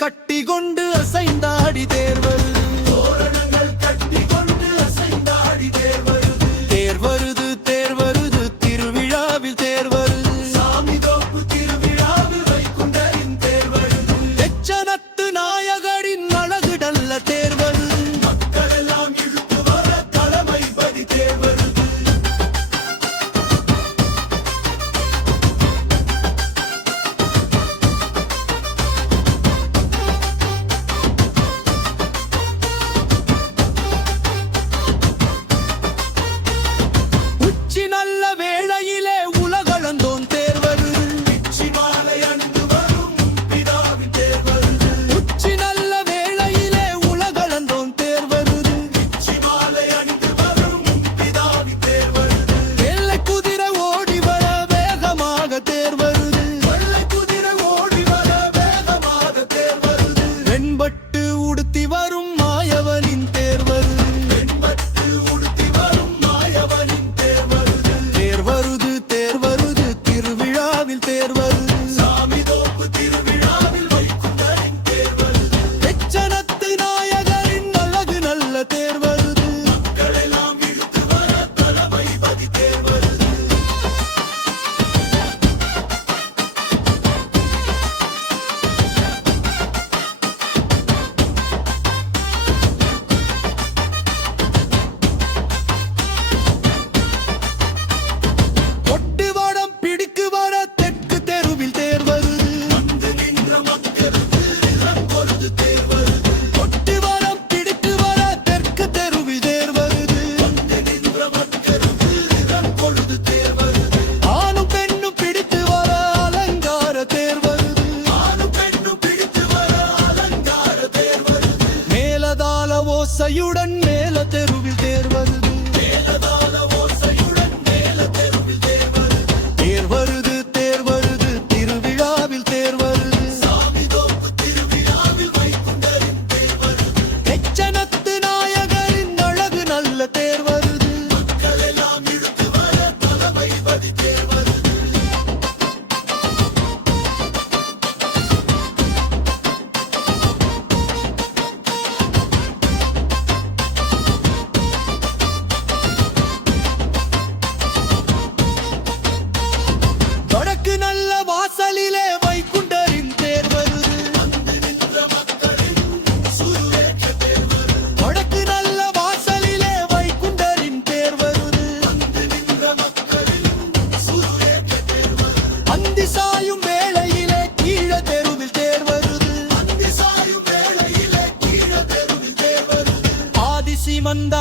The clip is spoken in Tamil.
கட்டி கொண்டு அசைந்தாடி தேர் வருது. தோரணங்கள் கட்டி கொண்டு அசைந்தாடி தேர் வருது. தேர் வருது தேர் வருது திருவிழாவில் தேர் வருது. சாமிதோப்பு திருவிழாவில் வைகுண்டரின் தேர் வருது. எச்சனத்து நாயகரின் அழகுடல்ல தேர் வருது. மக்கள் எல்லாம் இழுத்து வர தலைமைபதி தேர் வருது. நல்ல வேளையிலே உலகளந்தோன் தேர் வருது. உச்சி மாலை அணிந்து வரும் பிதாவின் தேர் வருது. உச்சி நல்ல வேளையிலே உலகளந்தோன் தேர் வருது. உச்சி மாலை அணிந்து வரும் பிதாவின் தேர் வருது. வெள்ளை குதிரை ஓடி வர வேகமாக தேர் வருது. வெள்ளை குதிரை ஓடி வர வேகமாக தேர் வருது. வெண்பட்டு உடுத்தி வரும் மாயவனின் தேர் வருது. வெண்பட்டு உடுத்தி வரும் மாயவனின் தேர் வருது. தேர் வருது தேர் வருது திருவிழாவில் தேர் வருது. சாமிதோப்பு திருவிழாவில் வைகுண்டரின் தேர் வருது. எச்சனத்து நாயகரின் அழகு நல்ல தேர் வருது. மக்கள் எல்லாம் இழுத்து வர தலைமைபதி தேர் வருது. ஓசையுடன் மேல தெருவில் தேர் வருது. மேலதாள ஓசையுடன் மேல தெருவில் தேர் வருது. தேர் வருது தேர் வருது திருவிழாவில் தேர் வருது. சாமிதோப்பு திருவிழாவில் வைகுண்டரின் தேர் வருது. எச்சனத்து நாயகரின் அழகு நல்ல தேர் வருது. மக்கள் எல்லாம் இழுத்து வர தலைமைபதி தேர் வருது. நல்ல வாசலிலே வைகுண்டரின் தேர் வருது. வந்து நின்ற மக்களின் சுருவேற்ற தேர் வருது. வடக்கு நல்ல வாசலிலே வைகுண்டரின் தேர் வருது. வந்து நின்ற மக்களின் சுருவேற்ற தேர் வருது. அந்தி சாயும் வேளையிலே கீழ தெருவில் தேர் வருது. அந்தி சாயும் வேளையிலே கீழ தெருவில் தேர் வருது. ஆதி சீமந்த